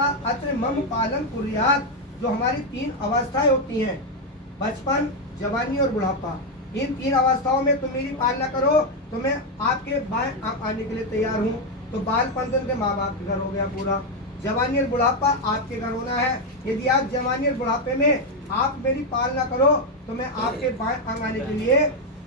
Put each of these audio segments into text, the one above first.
अत्र मम पालन कुर्यात, जो हमारी 3 अवस्थाएं होती हैं, बचपन, जवानी और बुढ़ापा, इन 3 अवस्थाओं में तुम मेरी पालना करो तो मैं आपके बाएं अंग आने के लिए तैयार हूँ। तो बालपन के माँ बाप के घर हो गया पूरा, जवानी और बुढ़ापा आपके घर होना है। यदि आप जवानी और बुढ़ापे में आप मेरी पालना करो तो मैं आपके बाएं अंग आने के लिए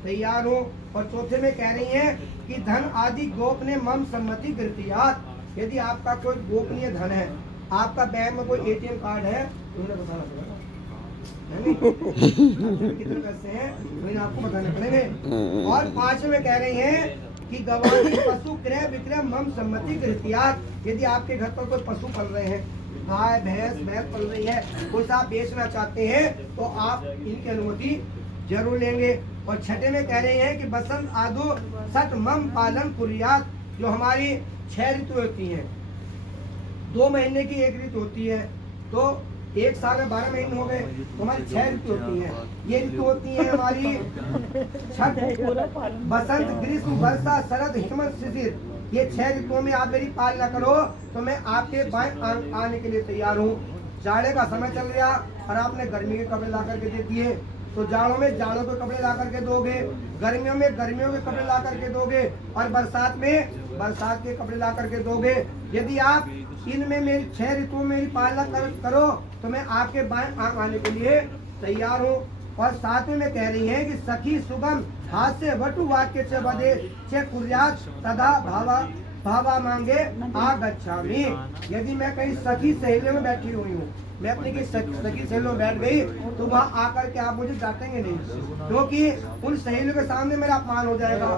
तैयार हूँ। और चौथे में कह रही हैं कि धन आदि गोपनीय मम सम्मति कृतियात, यदि आपका कोई गोपनीय धन है, आपका बैंक में कोई ATM कार्ड है, तुमने बताना पड़ेगा कितने पैसे हैं, मैंने आपको बताने पड़ेंगे। और 5वें में कह रही हैं कि गवाही पशु क्रय विक्रय मम सम्मति कृतियात, यदि आपके घर पर कोई पशु पल रहे हैं, गाय भैंस पल रही है, कुछ आप बेचना चाहते हैं तो आप इनकी अनुमति जरूर लेंगे। और 6ठे में कह रहे हैं कि बसंत आदु सत मम पालन कुर्यात, जो हमारी 6 ऋतु होती हैं, 2 महीने की एक ऋतु होती है, तो 1 साल में 12 महीने हो गए, तो हमारी 6 ऋतु होती हैं। ये ऋतु होती है हमारी छठ, बसंत, ग्रीष्म, वर्षा, शरद, हेमंत, शिशिर, ये 6 ऋतुओं में आप मेरी पालना करो तो मैं आपके बाएं आने के लिए तैयार हूँ। जाड़े का समय चल गया और आपने गर्मी के कपड़े ला करके दे दिए, तो जाड़ों में जाड़ों के कपड़े ला करके दोगे, गर्मियों में गर्मियों के कपड़े ला करके दोगे, और बरसात में बरसात के कपड़े ला करके दोगे। यदि आप इनमें मेरी 6 ऋतुओं में मेरी पालना करो तो मैं आपके बाएं आंख आने के लिए तैयार हूँ। और 7वें में कह रही है कि सखी सुगम हास्य वटु वाक्य च बदे च कुर्यात तदा भावा मांगे आगच्छामि, यदि मैं कहीं सखी सहेलियों में बैठी हुई हूँ, मैं अपनी की सखी सहेलियों में बैठ गई तो वहाँ आकर के आप मुझे डांटेंगे नहीं, क्योंकि उन सहेलियों के सामने मेरा अपमान हो जाएगा।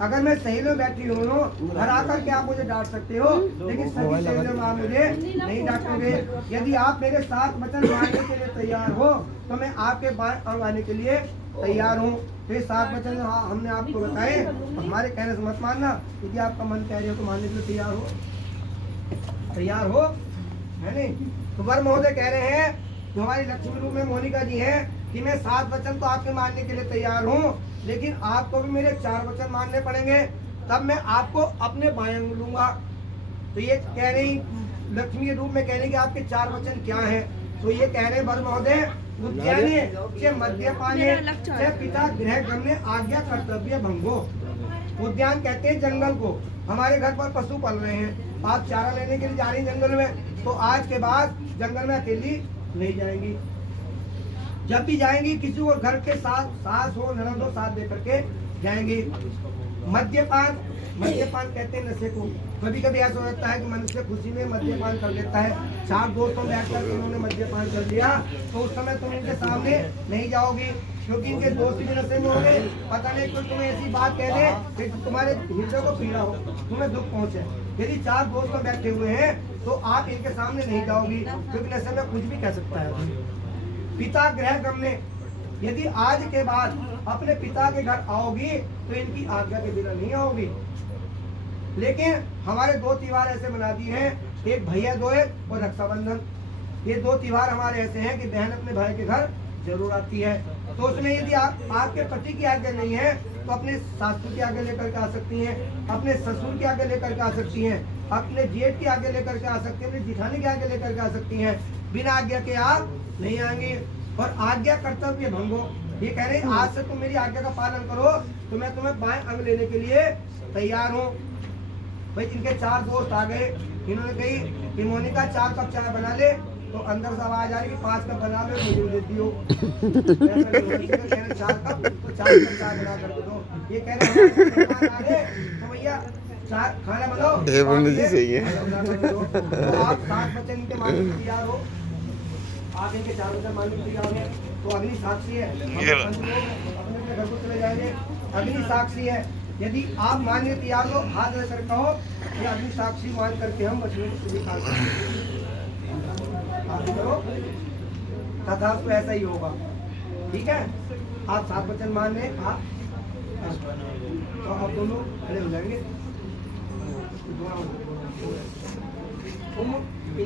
अगर मैं सहेलियों में बैठी हूँ घर आकर के आप मुझे डांट सकते हो, लेकिन सभी सहेलियों में आप मुझे नहीं डांटोगे। यदि आप मेरे साथ वचन मानने के लिए तैयार हो तो मैं आपके बाएं अंग आने के लिए तैयार हूँ। तो ये 7 वचन हमने आपको बताए, हमारे कहने से मत मानना, यदि आपका मन कह रहे हो तो मानने के लिए तैयार हो, है नहीं। तो वर महोदय कह रहे हैं, जो हमारी लक्ष्मी रूप में मोनिका जी हैं, कि मैं 7 वचन तो आपके मानने के लिए तैयार हूँ, लेकिन आपको भी मेरे 4 वचन मानने पड़ेंगे, तब मैं आपको अपने बाएं अंग लूंगा। तो ये कह रही लक्ष्मी के रूप में कह रही कि आपके 4 वचन क्या हैं। तो ये कह रहे वर महोदय, उद्याने चे मद्यपाने चे पिता गृह गमने आज्ञा कर्तव्य भंगो। उद्यान कहते हैं जंगल को, हमारे घर पर पशु पल रहे हैं, आप चारा लेने के लिए जा रही जंगल में, तो आज के बाद जंगल में अकेली नहीं जाएंगी। जब भी जाएंगी किसी को घर के साथ सास हो ननद हो साथ देकर के जाएंगी। मद्यपान कहते हैं नशे को। कभी कभी ऐसा होता है कि मनुष्य खुशी में मद्यपान कर लेता है, 4 दोस्तों बैठ कर इन्होंने मद्यपान कर लिया, तो उस समय तुम इनके सामने नहीं जाओगी, क्योंकि इनके दोस्त भी नशे में होंगे, पता नहीं कोई तुम्हें ऐसी बात कह दे कि तुम्हारे हृदय को पीड़ा हो, तुम्हें दुख पहुंचे। यदि 4 दोस्त बैठे हुए हैं तो आप इनके सामने नहीं जाओगी, क्योंकि नशे में कुछ भी कह सकता है। पिता गृह गमने, यदि आज के बाद अपने पिता के घर आओगी तो इनकी आज्ञा के बिना नहीं आओगी। लेकिन हमारे 2 त्योहार ऐसे बना दिए हैं, एक भैया दूज और रक्षाबंधन, ये 2 त्योहार हमारे ऐसे हैं कि बहन अपने भाई के घर जरूर आती है। तो उसमें यदि आपके पति की आज्ञा नहीं है तो अपने सासू की आज्ञा लेकर के आ सकती हैं, अपने ससुर की आज्ञा लेकर के आ सकती हैं, अपने जेठ की आज्ञा लेकर के आ सकती हैं, अपनी जिठानी की आज्ञा लेकर के आ सकती हैं। बिना आज्ञा के आप नहीं आएंगे। और आज्ञा कर्तव्य भंगो, ये कह रहे हैं आज से तुम मेरी आज्ञा का पालन करो तो मैं तुम्हें बाएं अंग लेने के लिए तैयार हूँ। भाई इनके 4 दोस्त आ गए, इन्होंने कही कि मोनिका 4 कप चाय बना ले, तो अंदर से आवाज आ रही कि 5 कप बना लो मुझे दे दियो। 4 कप तो 4 कप चाय बना करके दो। ये कह रहे हैं तो भैया खाना बनाओ, सही है। तो आप 7 वचन इनके मानने के तैयार हो, आप इनके 4 वचन मानने के तैयार हो, तो अग्नि साक्षी है, अपने घर को चले जाएंगे। अग्नि साक्षी है, यदि आप मानने तैयार हो हाथ लेकर कहो कि अग्नि साक्षी मान करके हम मछली को स्वीकार करो, तथा तो ऐसा ही होगा। ठीक है, आप 7 वचन मान रहे हैं, तो आप दोनों खड़े हो जाएंगे।